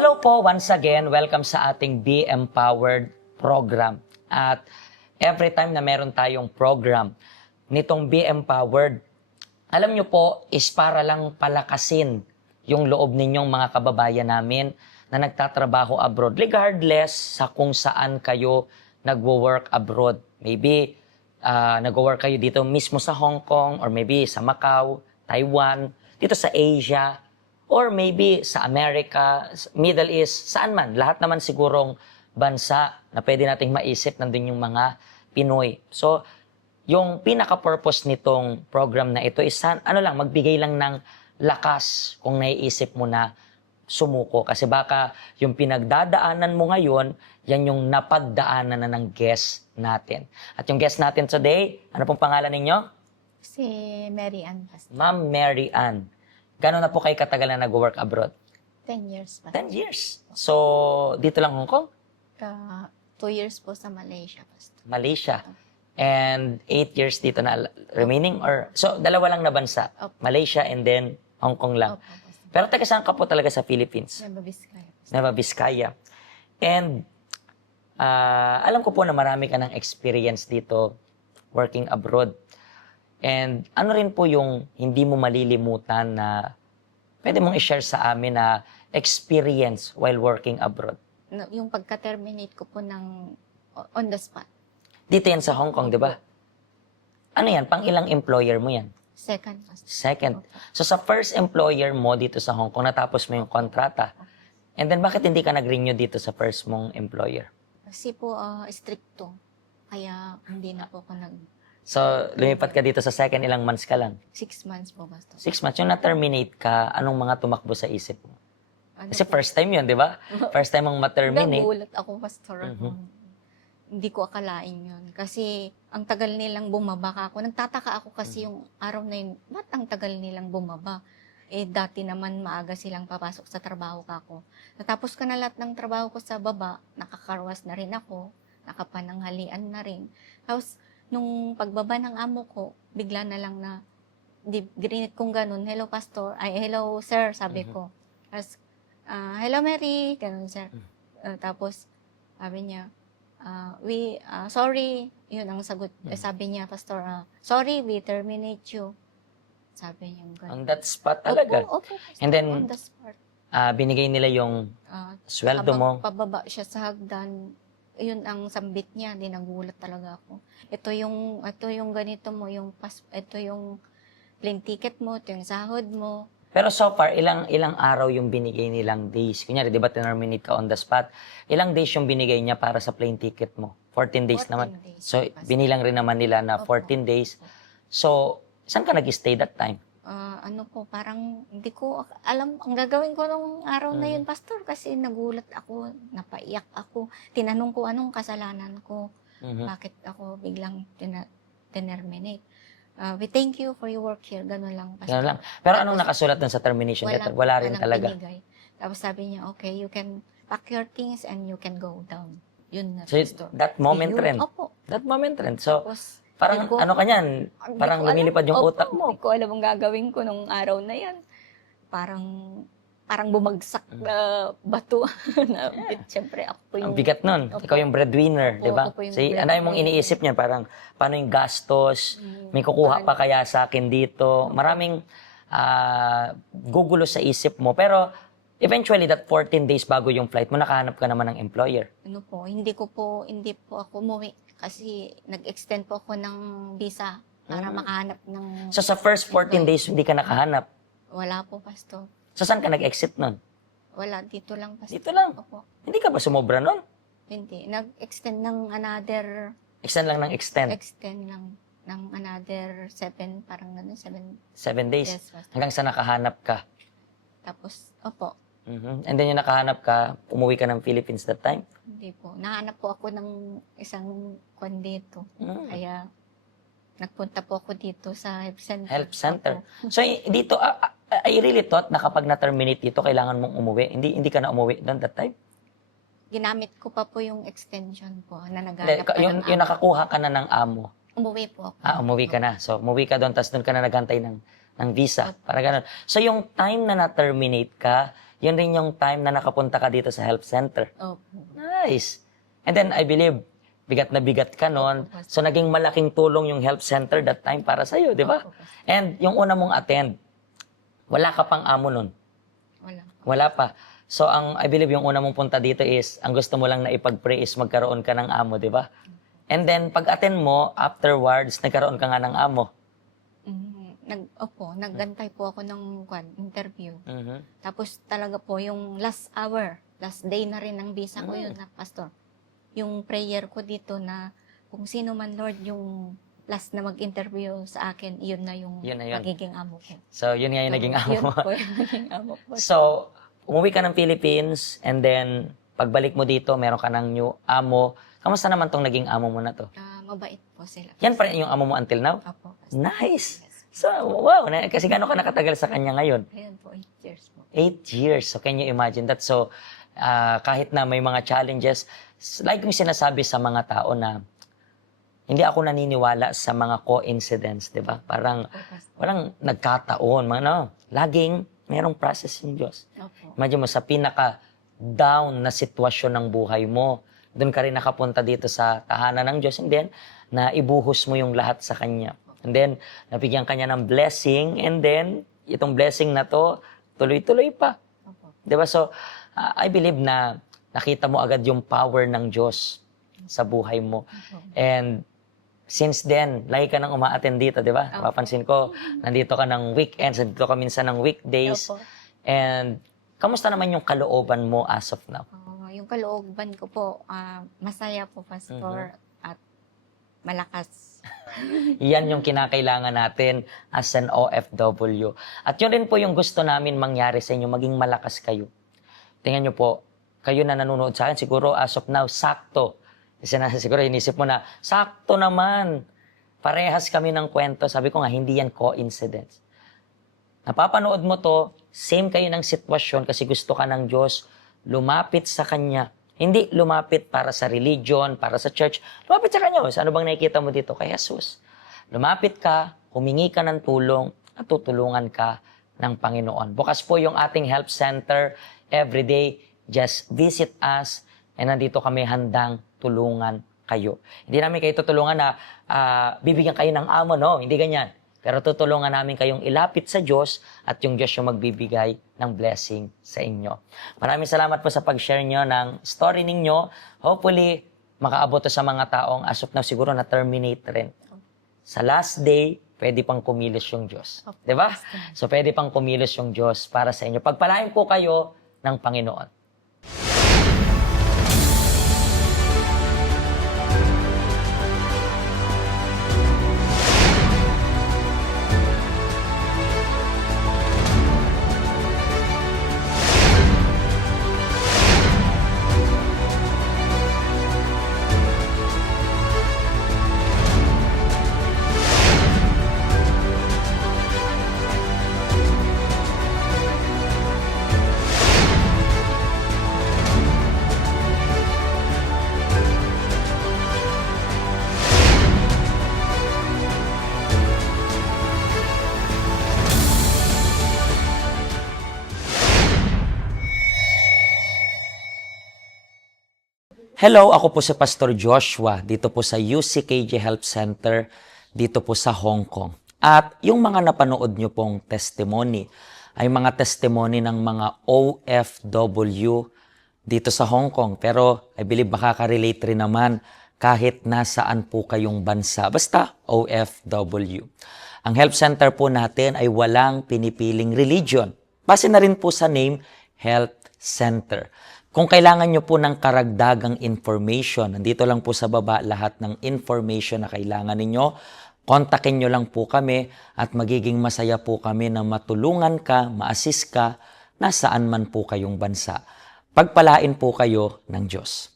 Hello po once again. Welcome sa ating Be Empowered program. At every time na meron tayong program nitong Be Empowered, alam nyo po, is para lang palakasin yung loob ninyong mga kababayan namin na nagtatrabaho abroad, regardless sa kung saan kayo nagwo-work abroad. Maybe nagwo-work kayo dito mismo sa Hong Kong, or maybe sa Macau, Taiwan, dito sa Asia, or maybe sa America, Middle East, saan man. Lahat naman sigurong bansa na pwede nating maisip, nandun yung mga Pinoy. So, yung pinaka-purpose nitong program na ito is magbigay lang ng lakas kung naiisip mo na sumuko. Kasi baka yung pinagdadaanan mo ngayon, yan yung napagdaanan na ng guest natin. At yung guest natin today, ano pong pangalan ninyo? Si Mary Ann Pastor. Ma'am Mary Ann. Gano'n na po kayo katagal na nag-work abroad? 10 years pa. 10 years. So, dito lang Hong Kong? 2 years po sa Malaysia, Pastor. Malaysia. And 8 years dito na remaining? Or so, dalawa lang na bansa? Opo. Malaysia and then Hong Kong lang. Opo, Pastor. Pero taga saan ka po talaga sa Philippines? Nueva Vizcaya, Pastor. Nueva Vizcaya. And alam ko po na marami ka ng experience dito working abroad. And ano rin po yung hindi mo malilimutan na pwede mong i-share sa amin na experience while working abroad? Yung pagka-terminate ko po ng on the spot. Dito yan sa Hong Kong, di ba? Ano yan? Pang ilang employer mo yan? Second, Pastor. Second. Opo. So sa first employer mo dito sa Hong Kong, natapos mo yung kontrata. And then bakit hindi ka nag-renew dito sa first mong employer? Kasi po, stricto. Kaya hindi na po ako So lumipat ka dito sa second, ilang months ka lang? 6 months po, Pastor. 6 months. Yung na-terminate ka, anong mga tumakbo sa isip mo? Ano Kasi po? first time yun, di ba? First time mong ma-terminate. Nagulat ako, Pastor. Hindi ko akalain yun. Kasi ang tagal nilang bumaba ka ako. Nagtataka ako kasi yung araw na yun, ba't ang tagal nilang bumaba? Eh, dati naman maaga silang papasok sa trabaho ka ako. Natapos ka na lahat ng trabaho ko sa baba, nakakarwas na rin ako, nakapananghalian na rin. Tapos, nung pagbaba ng amo ko, bigla na lang na, grinit kong ganun, hello pastor, hello sir, sabi ko. Tapos, hello Mary, ganun sir. Tapos, sabi niya, sorry, yun ang sagot. Sabi niya, pastor, sorry, we terminate you. Sabi niya On ganun. that spot talaga. Opo, pastor, And then, on the spot. binigay nila yung sweldo mo. Pababa siya sa hagdan, yun ang sambit niya, di nagulat talaga ako. Ito yung ganito mo, ito yung plane ticket mo, ito yung sahod mo. Pero so far, ilang araw yung binigay nilang days? Kunyari, di ba terminate ka on the spot? Ilang days yung binigay niya para sa plane ticket mo? 14 days 14 naman. days. So, binilang rin naman nila na 14 days. So, saan ka nag-stay that time? Parang hindi ko alam ang gagawin ko nung araw na yun, pastor, kasi nagulat ako, napaiyak ako. Tinanong ko anong kasalanan ko, bakit ako biglang terminate. We thank you for your work here, gano'n lang, pastor. Yan lang. Pero anong nakasulat dun sa termination letter? Wala rin walang talaga. binigay. Tapos sabi niya, okay, you can pack your things and you can go down. Yun na, So, pastor. that moment Yun, rin. Opo. That moment rin. So, Tapos, parang hindi ko- ano ka niyan? Hindi Parang ko alam. lumilipad yung Opo, utak mo. Hindi ko alam ang gagawin ko nung araw na yan. Parang bumagsak na bato. Siyempre, ako po yung... Ang bigat nun. Opo. Ikaw yung breadwinner, Opo, di ba? ako po yung So, ano yung mong breadwinner. iniisip niyan? Parang, paano yung gastos? May kukuha pa kaya sa akin dito? Maraming gugulo sa isip mo. Pero, eventually, that 14 days bago yung flight mo, nakahanap ka naman ng employer. Ano po, hindi po ako umuwi kasi nag-extend po ako ng visa para makahanap ng... So, sa first 14 days, hindi ka nakahanap. Wala po, pastor. So, saan ka nag-exit nun? Wala, dito lang, pastor. Dito lang. Opo. Hindi ka ba sumobra nun? Hindi. Nag-extend ng another... Extend lang ng extend. Extend lang ng another 7, parang gano'n, 7 7 days. days, pastor. Hanggang sa nakahanap ka. Tapos, opo, And then yung nakahanap ka, umuwi ka ng Philippines that time? hindi po. Nahanap po ako ng isang kwan dito. Kaya, nagpunta po ako dito sa health center. Health center. Opo. So dito, I really thought na kapag na-terminate dito, kailangan mong umuwi. Hindi ka na umuwi doon that time? Ginamit ko pa po yung extension po na Hindi, naghanap pa yung ng amo. nakakuha ka na ng amo. Umuwi po ako. Umuwi ka na. So, umuwi ka doon, tapos doon ka na nagantay ng visa. Para ganun. So, yung time na na-terminate ka, yun rin yung time na nakapunta ka dito sa health center. Opo. Nice. And then, I believe, bigat na bigat ka noon. Opo, Pastor. So, naging malaking tulong yung health center that time para sa'yo, di ba? Opo, Pastor. And yung una mong attend, wala ka pang amo nun. Wala. Wala pa. So, I believe yung una mong punta dito is, ang gusto mo lang na ipag-pray is magkaroon ka ng amo, di ba? And then, pag-attend mo, afterwards, nagkaroon ka nga ng amo. Naggantay po ako ng interview. Mhm. Tapos talaga po yung last hour, last day na rin ng visa ko yun na pastor. Yung prayer ko dito na kung sino man Lord yung last na mag-interview sa akin, yun na yung Yun na yun. magiging amo ko. So, yun nga yung naging amo Yun mo. po yung naging amo ko. So, umuwi ka ng Philippines, and then, pagbalik mo dito, meron ka ng new amo. Kamusta naman tong naging amo mo na to? Mabait po sila. Yan pa rin yung amo mo until now? Apo. Nice! Yes. So, wow! Kasi gano'n ka nakatagal sa kanya ngayon? Ayan po, 8 years po. 8 years. So, can you imagine that? So, kahit na may mga challenges, like yung sinasabi sa mga tao na hindi ako naniniwala sa mga coincidence, di ba? Parang Opo, pastor. walang nagkataon. Laging merong process yung Diyos. Opo. Imagine mo, sa pinaka-down na sitwasyon ng buhay mo, doon ka rin nakapunta dito sa tahanan ng Diyos, and then, na ibuhos mo yung lahat sa Kanya. And then, nabigyan Kanya ng blessing, and then, itong blessing na to, tuloy-tuloy pa. Opo. Diba? So, I believe na nakita mo agad yung power ng Diyos sa buhay mo. Opo. And, since then, lagi ka nang uma-attend dito, di ba? Opo. Papansin ko, nandito ka ng weekends, nandito ka minsan ng weekdays. Opo. And, kamusta naman yung kalooban mo as of now? Yung kalooban ko po, masaya po, pastor, at malakas. Yan yung kinakailangan natin as an OFW. At yun rin po yung gusto namin mangyari sa inyo, maging malakas kayo. Tingnan nyo po, kayo na nanonood sa akin, siguro as of now, sakto. Kasi siguro inisip mo na, sakto naman. Parehas kami ng kwento. Sabi ko nga, hindi yan coincidence. Napapanood mo to, same kayo ng sitwasyon kasi gusto ka ng Diyos, lumapit sa Kanya. Hindi lumapit para sa religion, para sa church. Lumapit sa Kanya. Ano bang nakikita mo dito? Kay Jesus. Lumapit ka, humingi ka ng tulong, at tutulungan ka ng Panginoon. Bukas po yung ating help center every day. Just visit us, and nandito kami handang tulungan kayo. Hindi namin kayo tutulungan na bibigyan kayo ng amo, no? Hindi ganyan. Pero tutulungan namin kayong ilapit sa Diyos at yung Diyos yung magbibigay ng blessing sa inyo. Maraming salamat po sa pag-share nyo ng story ninyo. Hopefully, makaabot to sa mga taong as of now siguro na-terminate rin. Sa last day, pwede pang kumilos yung Diyos. Di ba? So, pwede pang kumilos yung Diyos para sa inyo. Pagpalain po kayo ng Panginoon. Hello, ako po si Pastor Joshua dito po sa UCKJ Health Center dito po sa Hong Kong. At yung mga napanood nyo pong testimony ay mga testimony ng mga OFW dito sa Hong Kong. Pero I believe makaka-relate rin naman kahit nasaan po kayong bansa. Basta OFW. Ang health center po natin ay walang pinipiling religion. Base na rin po sa name, Health Center. Kung kailangan nyo po ng karagdagang information, nandito lang po sa baba lahat ng information na kailangan ninyo. Kontakin nyo lang po kami at magiging masaya po kami na matulungan ka, ma-assist ka, nasaan man po kayong bansa. Pagpalain po kayo ng Diyos.